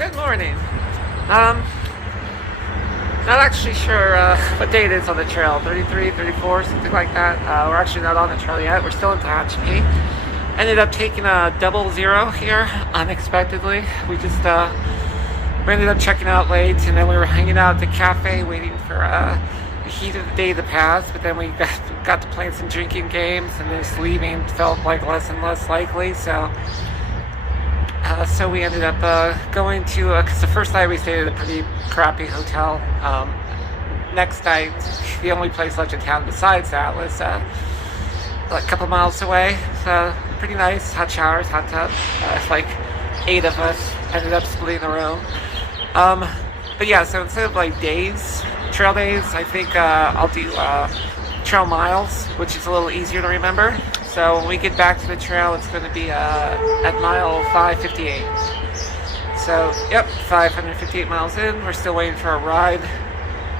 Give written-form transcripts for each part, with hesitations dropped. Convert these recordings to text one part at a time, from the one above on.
Good morning. Not actually sure what day it is on the trail. 33, 34, something like that. We're actually not on the trail yet. We're still in Tehachapi. Ended up taking a 00 here unexpectedly. We ended up checking out late, and then we were hanging out at the cafe waiting for the heat of the day to pass. But then we got to playing some drinking games, and just leaving felt like less and less likely. So we ended up going to, because the first night we stayed at a pretty crappy hotel. Next night, the only place left in town besides that was a couple miles away. So pretty nice, hot showers, hot tub. Like 8 of us ended up splitting the room. But yeah, so instead of like trail days, I think I'll do trail miles, which is a little easier to remember. So when we get back to the trail, it's going to be at mile 558. So, yep, 558 miles in. We're still waiting for a ride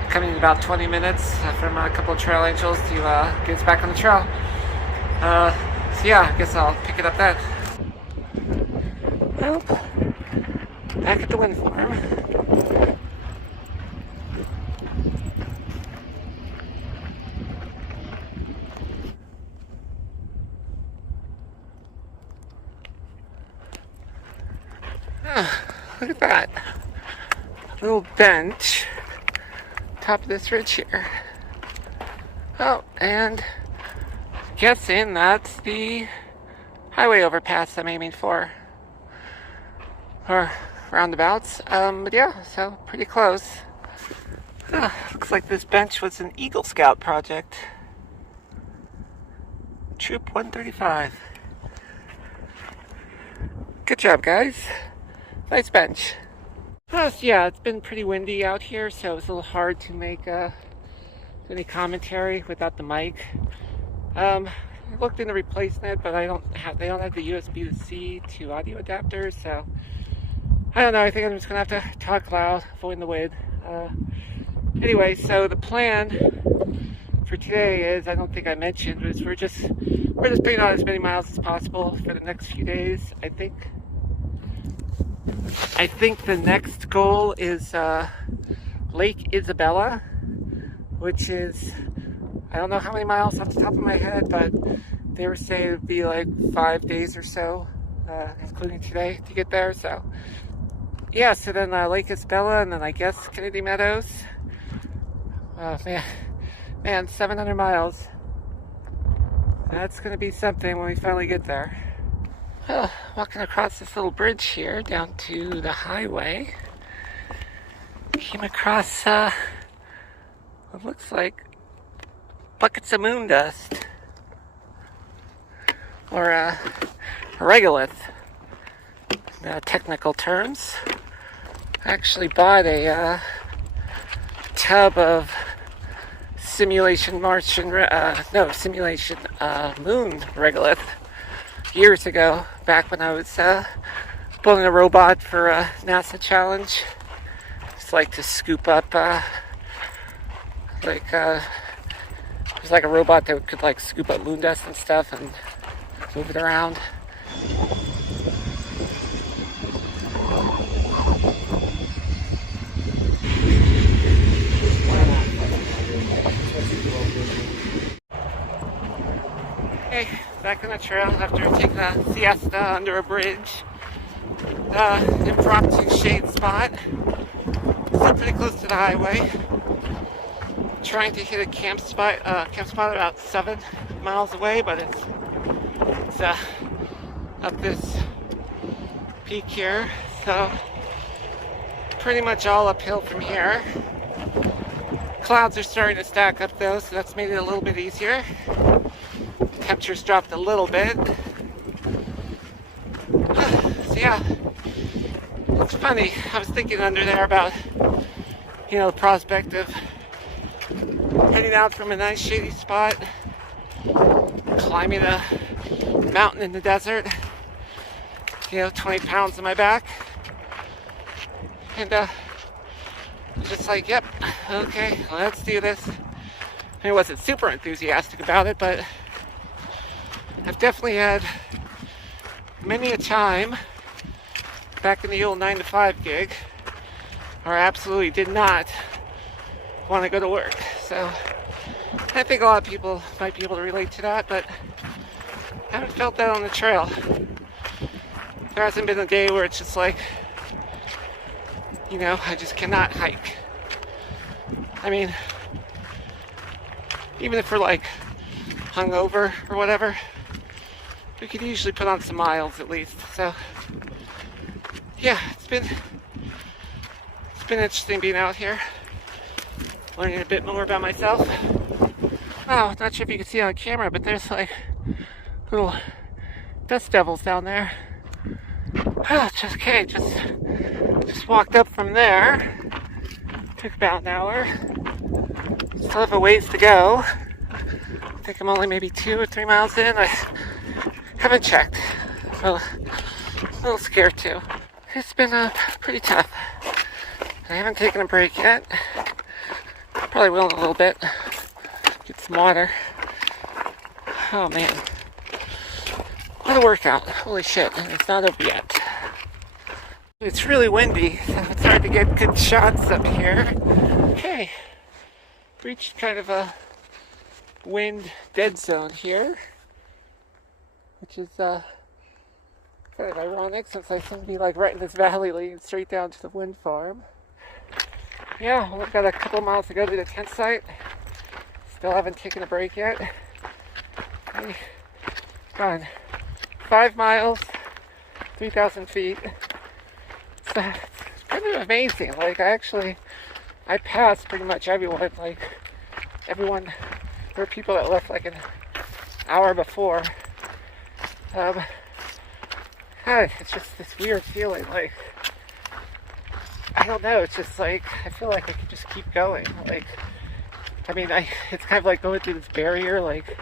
coming in about 20 minutes from a couple of trail angels to get us back on the trail. So yeah, I guess I'll pick it up then. Well, back at the wind farm. Look at that little bench top of this ridge here. Oh, and guessing that's the highway overpass I'm aiming for, or roundabouts. But yeah, so pretty close. Looks like this bench was an Eagle Scout project. Troop 135. Good job, guys. Nice bench. So yeah, it's been pretty windy out here, so it's a little hard to make any commentary without the mic. I looked into replacing it, but they don't have the USB to C to audio adapters, so I don't know. I think I'm just gonna have to talk loud, avoiding the wind. Anyway, so the plan for today is, I don't think I mentioned, is we're just putting on as many miles as possible for the next few days. I think the next goal is Lake Isabella, which is, I don't know how many miles off the top of my head, but they were saying it would be like 5 days or so, including today, to get there. So yeah, so then Lake Isabella, and then I guess Kennedy Meadows. Man, 700 miles. That's gonna be something when we finally get there. Walking across this little bridge here down to the highway, came across what looks like buckets of moon dust, or a regolith, technical terms. I actually bought a tub of simulation moon regolith years ago, back when I was building a robot for a NASA challenge. Just like to scoop up it was like a robot that could like scoop up moon dust and stuff and move it around. Hey, back on the trail after taking a siesta under a bridge. Impromptu shade spot. Still pretty close to the highway. Trying to hit a camp spot about 7 miles away, but it's up this peak here, so pretty much all uphill from here. Clouds are starting to stack up though, so that's made it a little bit easier. Temperature's dropped a little bit. So yeah, looks funny. I was thinking under there about, the prospect of heading out from a nice shady spot, climbing a mountain in the desert, 20 pounds on my back, and just like, yep, okay, let's do this. I wasn't super enthusiastic about it, but I've definitely had many a time back in the old 9 to 5 gig, or absolutely did not want to go to work. So I think a lot of people might be able to relate to that, but I haven't felt that on the trail. There hasn't been a day where it's just like, you know, I just cannot hike. I mean, even if we're like hungover or whatever, we could usually put on some miles at least. So yeah, it's been interesting being out here, learning a bit more about myself. Wow, not sure if you can see on camera, but there's like little dust devils down there. Oh, just okay, just walked up from there. Took about an hour. Still have a ways to go. I think I'm only maybe 2 or 3 miles in. I haven't checked. So a little scared too. It's been pretty tough. I haven't taken a break yet. Probably will in a little bit. Get some water. Oh man. What a workout. Holy shit. And it's not over yet. It's really windy, so it's hard to get good shots up here. Okay. Reached kind of a wind dead zone here, which is kind of ironic since I seem to be like right in this valley leading straight down to the wind farm. Yeah, we've got a couple miles to go to the tent site. Still haven't taken a break yet. Okay. Gone 5 miles, 3,000 feet. It's kind of amazing. Like I passed pretty much everyone. Like everyone, there were people that left like an hour before. It's just this weird feeling. Like I don't know. It's just like I feel like I could just keep going. Like I mean, it's kind of like going through this barrier. Like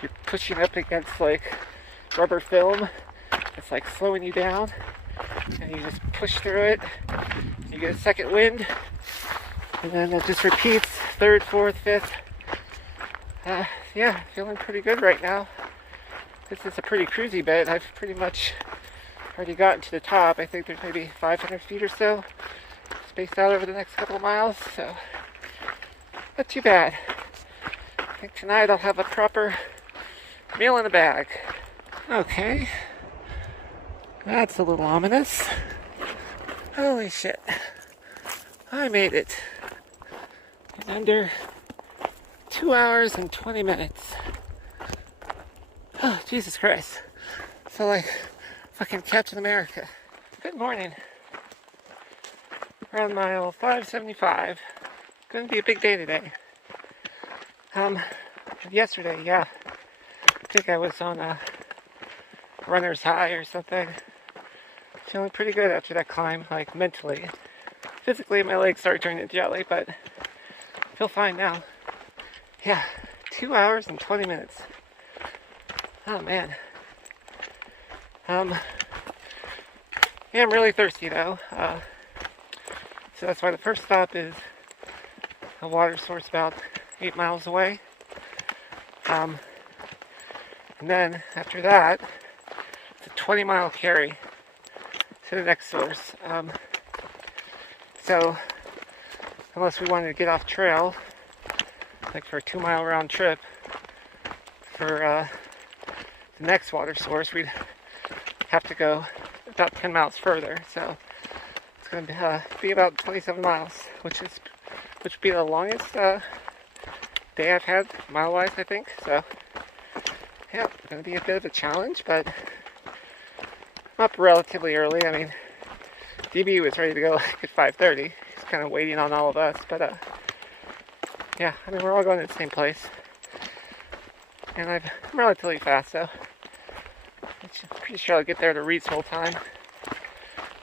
you're pushing up against like rubber film. It's like slowing you down. And you just push through it, you get a second wind, and then it just repeats, 3rd, 4th, 5th. Yeah, feeling pretty good right now. This is a pretty cruisy bit. I've pretty much already gotten to the top. I think there's maybe 500 feet or so spaced out over the next couple of miles, so not too bad. I think tonight I'll have a proper meal in a bag. Okay. That's a little ominous. Holy shit. I made it. In under 2 hours and 20 minutes. Oh, Jesus Christ. I feel like fucking Captain America. Good morning. Around mile 575. Gonna be a big day today. Yesterday, yeah. I think I was on a runner's high or something. Feeling pretty good after that climb, like mentally. Physically, my legs started turning jelly, but I feel fine now. Yeah, 2 hours and 20 minutes. Oh man. Yeah, I'm really thirsty though. So that's why the first stop is a water source about 8 miles away. And then after that, it's a 20-mile carry to the next source. So unless we wanted to get off trail, like for a 2-mile round trip for the next water source, we'd have to go about 10 miles further. So it's going to be about 27 miles, which would be the longest day I've had mile-wise, I think. So yeah, it's going to be a bit of a challenge, but I'm up relatively early. I mean, DB was ready to go like at 5:30. He's kind of waiting on all of us, but yeah, I mean, we're all going to the same place. And I'm relatively fast, so I'm pretty sure I'll get there at a reasonable time.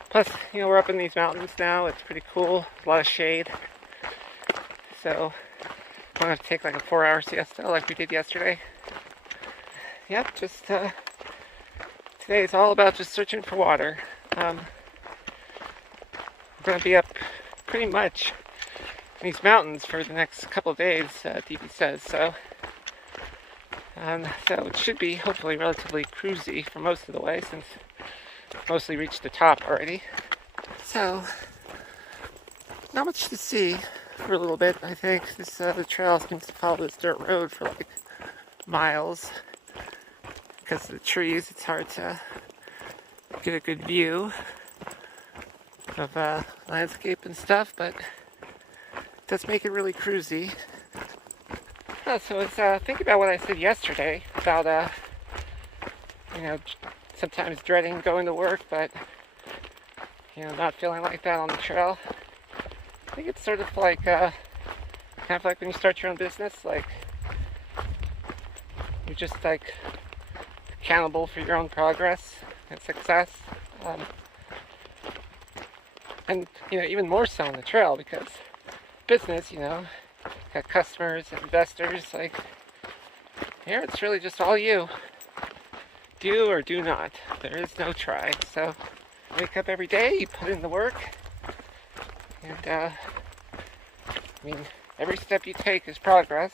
Plus, you know, we're up in these mountains now. It's pretty cool. A lot of shade. So I don't have to take like a 4-hour siesta like we did yesterday. Yep, just today is all about just searching for water. We're going to be up pretty much in these mountains for the next couple of days, DB says. So it should be hopefully relatively cruisy for most of the way, since mostly reached the top already. So, not much to see for a little bit. I think this the trail seems to follow this dirt road for like miles. Because of the trees, it's hard to get a good view of landscape and stuff, but it does make it really cruisy. Oh, so I was thinking about what I said yesterday about, sometimes dreading going to work, but, not feeling like that on the trail. I think it's sort of like, kind of like when you start your own business, like, you're just like accountable for your own progress and success. And, even more so on the trail, because business, got customers and investors, like, here it's really just all you. Do or do not. There is no try. So, wake up every day, you put in the work, and, every step you take is progress.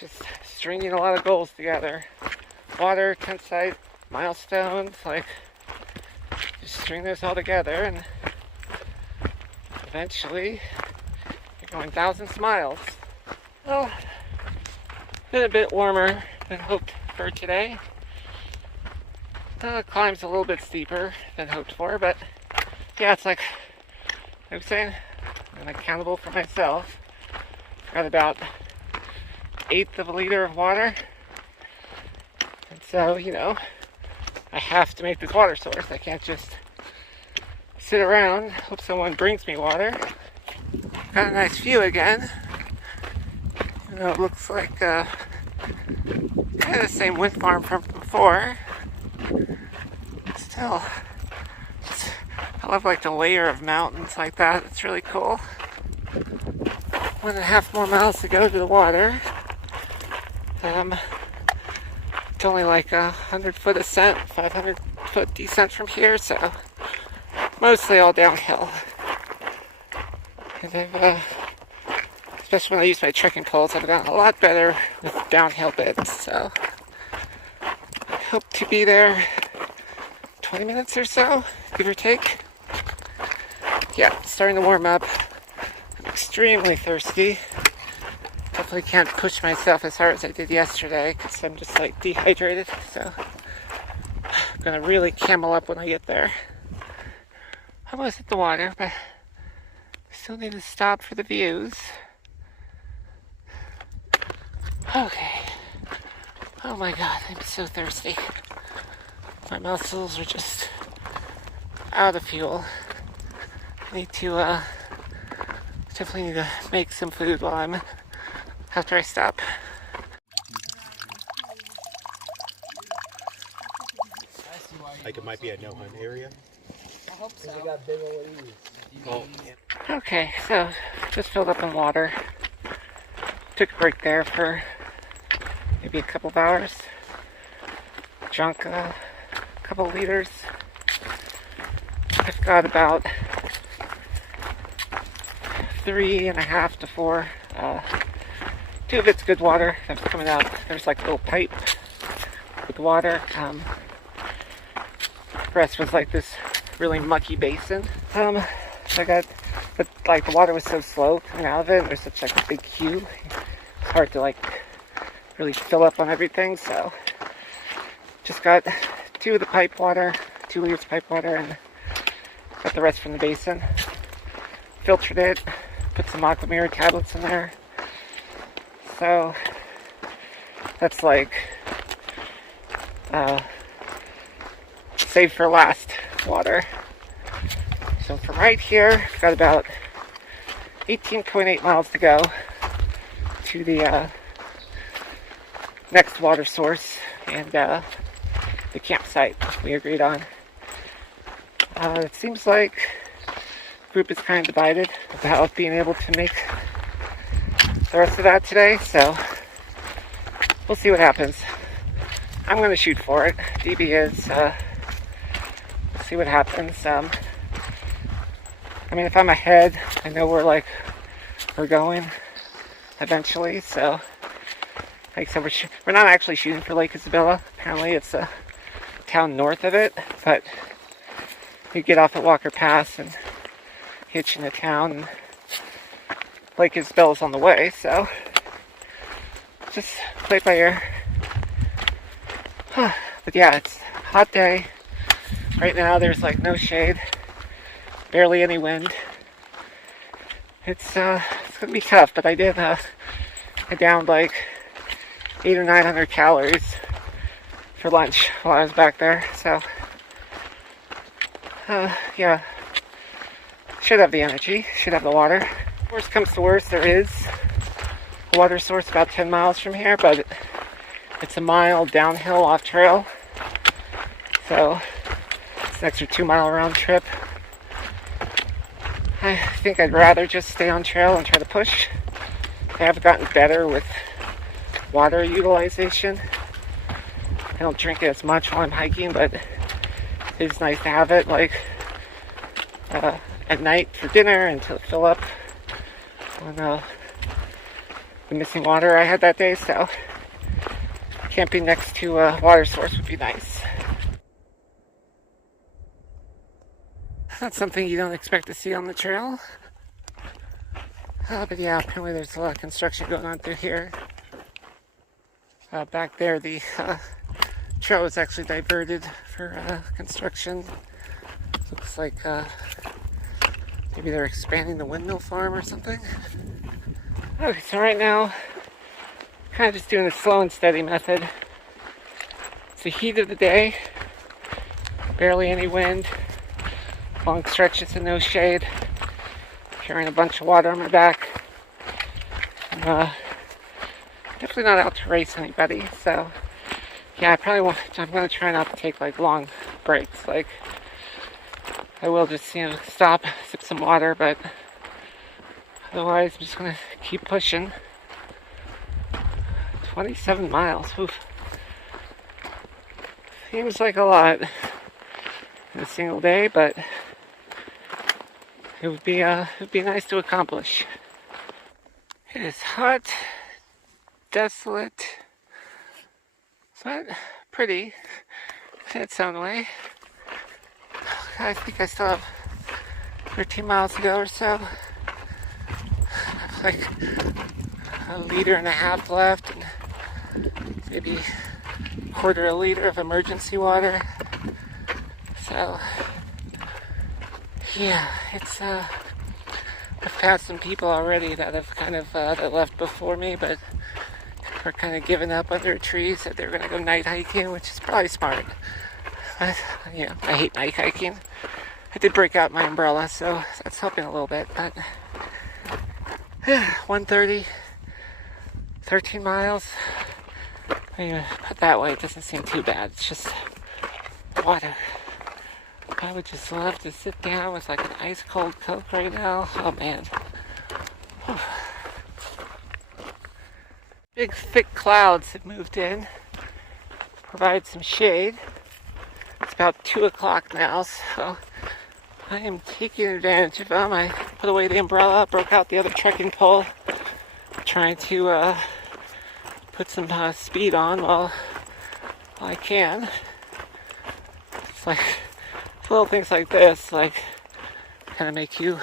Just stringing a lot of goals together. Water, tent site, milestones, like, just string those all together, and eventually you're going thousands of miles. Well, been a bit warmer than hoped for today. The climb's a little bit steeper than hoped for, but yeah, it's like I was saying, I'm accountable for myself. Got about 1/8 of a liter of water, and so I have to make this water source. I can't just sit around, hope someone brings me water. Got a nice view again. It looks like kind of the same wind farm from before. Still, I love like the layer of mountains like that. It's really cool. 1.5 more miles to go to the water. It's only like 100-foot ascent, 500-foot descent from here, so mostly all downhill. And especially when I use my trekking poles, I've gotten a lot better with downhill bits, so I hope to be there 20 minutes or so, give or take. Yeah, starting to warm up. I'm extremely thirsty. Definitely can't push myself as hard as I did yesterday because I'm just like dehydrated, so I'm gonna really camel up when I get there. I almost hit the water, but I still need to stop for the views. Okay. Oh my god, I'm so thirsty. My muscles are just out of fuel. I need to definitely need to make some food while after I stop. Like it might be a no-hunt area? I hope so. Oh. Okay, so just filled up on water. Took a break there for maybe a couple of hours. Drunk a couple of liters. I've got about 3.5 to 4. 2 of it's good water that's coming out. There's like a little pipe with water. The rest was like this really mucky basin. So I got, but like the water was so slow coming out of it. There's such like a big queue. It's hard to like really fill up on everything. So just got 2 of the pipe water, 2 liters of pipe water, and got the rest from the basin. Filtered it, put some MacLeod tablets in there. So that's like save for last water. So from right here, I've got about 18.8 miles to go to the next water source and the campsite we agreed on. It seems like the group is kind of divided about being able to make the rest of that today, so we'll see what happens. I'm going to shoot for it. DB is, see what happens. If I'm ahead, I know we're going eventually, so like I said, we're not actually shooting for Lake Isabella. Apparently it's a town north of it, but you get off at Walker Pass and hitch into town, and Lake Isabel's on the way, so just play it by ear. But yeah, it's a hot day. Right now there's like no shade, barely any wind. It's gonna be tough, but I downed like 800 or 900 calories for lunch while I was back there, so yeah, should have the energy, should have the water. Worst comes to worst, there is a water source about 10 miles from here, but it's a mile downhill off trail, so it's an extra 2-mile round trip. I think I'd rather just stay on trail and try to push. I have gotten better with water utilization. I don't drink it as much while I'm hiking, but it's nice to have it like at night for dinner and to fill up on the missing water I had that day. So camping next to a water source would be nice. That's something you don't expect to see on the trail. But yeah, apparently there's a lot of construction going on through here. Back there, the trail was actually diverted for construction. Looks like maybe they're expanding the windmill farm or something. Okay, so right now, kind of just doing the slow and steady method. It's the heat of the day, barely any wind, long stretches of no shade, carrying a bunch of water on my back. I'm definitely not out to race anybody, so yeah, I'm going to try not to take like long breaks. Like, I will just, stop, sip some water, but otherwise I'm just going to keep pushing. 27 miles, oof. Seems like a lot in a single day, but it would be nice to accomplish. It is hot, desolate, but pretty in its own way. I think I still have 13 miles to go or so. Like 1.5 liters left, and maybe 1/4 liter of emergency water. So yeah, it's I've passed some people already that have kind of that left before me, but are kind of giving up under a tree, said they're gonna go night hiking, which is probably smart. But yeah, I hate night hiking. I did break out my umbrella, so that's helping a little bit. But 1:30, 13 miles. I mean, put that way, it doesn't seem too bad. It's just water. I would just love to sit down with like an ice cold Coke right now. Oh man. Whew. Big thick clouds have moved in, provide some shade. It's about 2 o'clock now, so I am taking advantage of them. I put away the umbrella, broke out the other trekking pole, trying to put some speed on while I can. It's like little things like this, like, kind of make you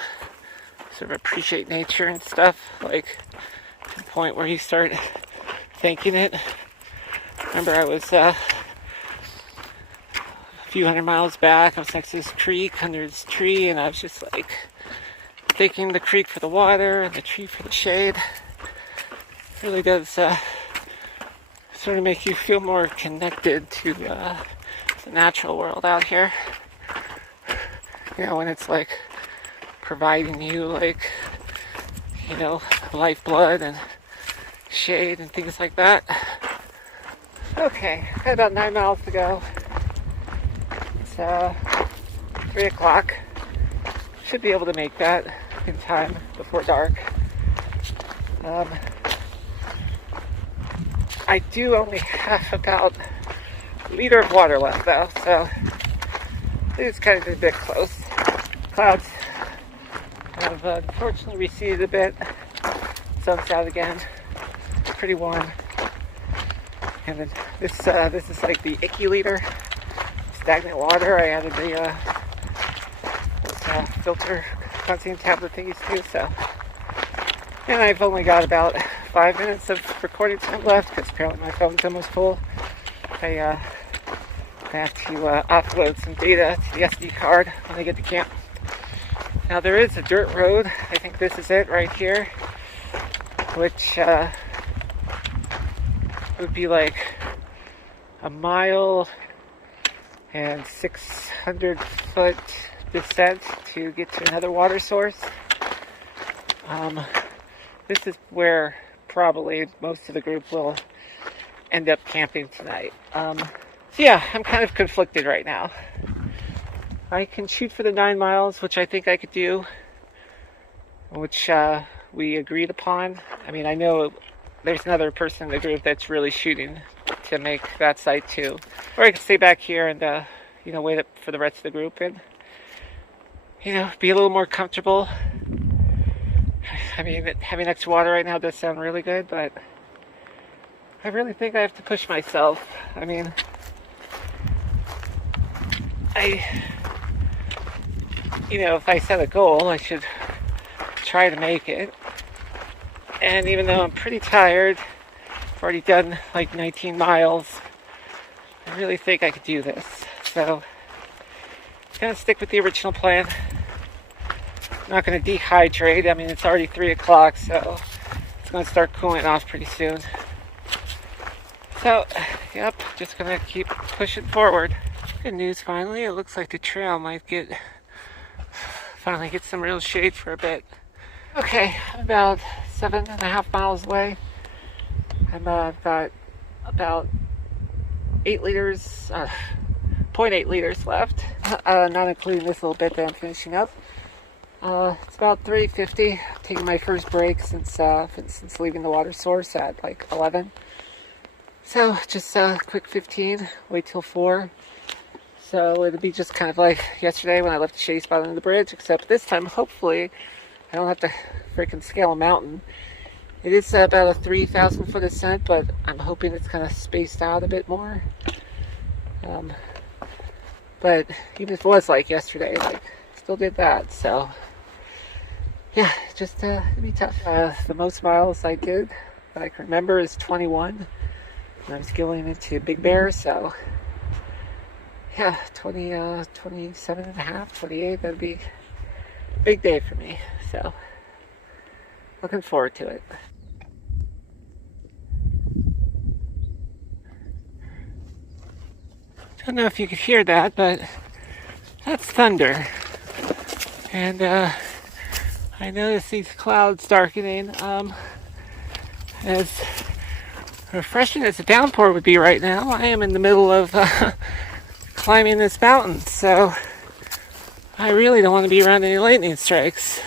sort of appreciate nature and stuff, like to the point where you start thanking it. Remember, I was a few hundred miles back, I was next to this creek, under this tree, and I was just like thanking the creek for the water and the tree for the shade. It really does sort of make you feel more connected to the natural world out here. When it's like providing you like, lifeblood and shade and things like that. Okay, got about 9 miles to go. It's 3 o'clock. Should be able to make that in time before dark. I do only have about a liter of water left though, so it's kind of a bit close. Clouds have unfortunately receded a bit. Sun's out again. Pretty warm. And then this is like the icky liter. stagnant water. I added the filter cleansing tablet thingies too, so. And I've only got about 5 minutes of recording time left because apparently my phone's almost full. I have to offload some data to the SD card when I get to camp. Now there is a dirt road. I think this is it right here, which would be like a mile and 600-foot descent to get to another water source. This is where probably most of the group will end up camping tonight. So yeah, I'm kind of conflicted right now. I can shoot for the 9 miles, which I think I could do, which we agreed upon. I mean, I know there's another person in the group that's really shooting to make that site too. Or I could stay back here and, wait up for the rest of the group and, be a little more comfortable. I mean, having extra water right now does sound really good, but I really think I have to push myself. I mean, if I set a goal, I should try to make it. And even though I'm pretty tired, I've already done like 19 miles, I really think I could do this. So, I'm gonna stick with the original plan. I'm not gonna dehydrate. I mean, it's already 3 o'clock, so it's gonna start cooling off pretty soon. So, yep, just gonna keep pushing forward. Good news, finally. It looks like the trail might finally get some real shade for a bit. Okay, I'm about 7.5 miles away. I've got about 8 liters, 0.8 liters left, not including this little bit that I'm finishing up. It's about 3:50. I'm taking my first break since leaving the water source at like 11. So just a quick 15, wait till 4. So it'll be just kind of like yesterday when I left the shady spot under the bridge, except this time, hopefully, I don't have to freaking scale a mountain. It is about a 3,000 foot ascent, but I'm hoping it's kind of spaced out a bit more. But even if it was like yesterday, still did that, so yeah, just it'd be tough. The most miles I did that I can remember is 21, and I was going into Big Bear, so yeah, 27 and a half, 28, that'd be a big day for me, so looking forward to it. Don't know if you could hear that, but that's thunder. And I noticed these clouds darkening. As refreshing as a downpour would be right now, I am in the middle of climbing this mountain, so I really don't want to be around any lightning strikes.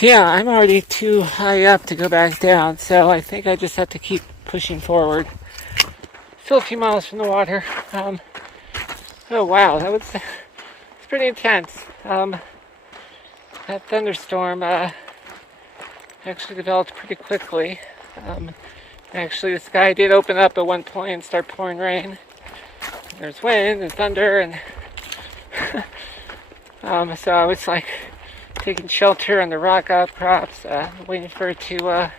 Yeah, I'm already too high up to go back down, so I think I just have to keep pushing forward. Still a few miles from the water. Oh wow, it's pretty intense. That thunderstorm actually developed pretty quickly. Actually, the sky did open up at one point and start pouring rain. There's wind and thunder, and so I was like taking shelter on the rock outcrops, waiting for it to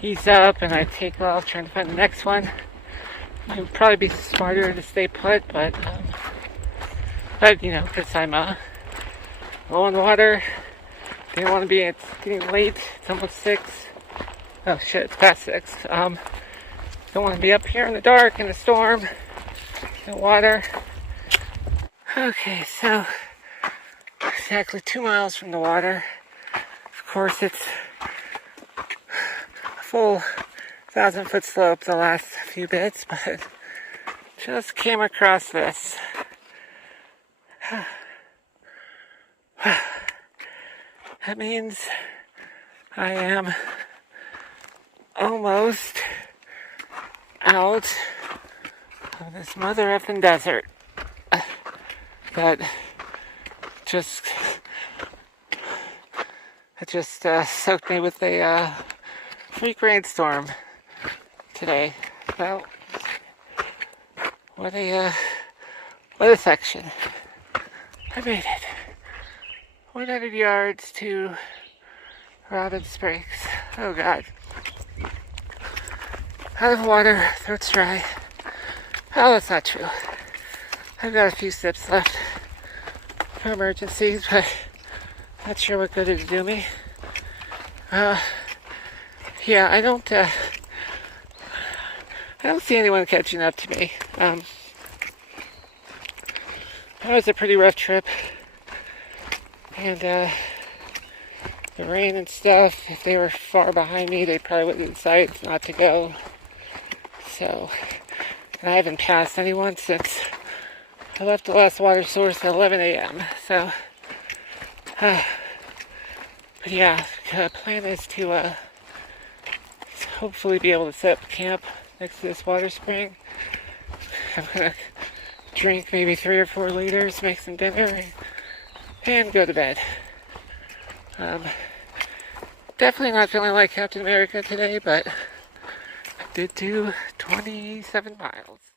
ease up, and I take off trying to find the next one. It would probably be smarter to stay put, but because I'm low on water, didn't want to be. It's getting late. It's almost 6. Oh shit, it's past 6. Don't want to be up here in the dark in a storm, in water. Okay, so exactly 2 miles from the water. Of course, it's a full 1,000-foot slope the last few bits, but just came across this. That means I am almost out of this mother effing desert that just soaked me with a freak rainstorm today. Well, what a section. I made it. 100 yards to Robin Springs. Oh God. Out of water, throat's dry. Oh, that's not true. I've got a few sips left for emergencies, but not sure what good it'll do me. Yeah, I don't see anyone catching up to me. That was a pretty rough trip. And the rain and stuff, if they were far behind me, they probably would have decided not to go. So, and I haven't passed anyone since I left the last water source at 11 a.m. So, but yeah, the plan is to hopefully be able to set up camp next to this water spring. I'm gonna drink maybe 3 or 4 liters, make some dinner, and go to bed. Definitely not feeling like Captain America today, but I did do 27 miles.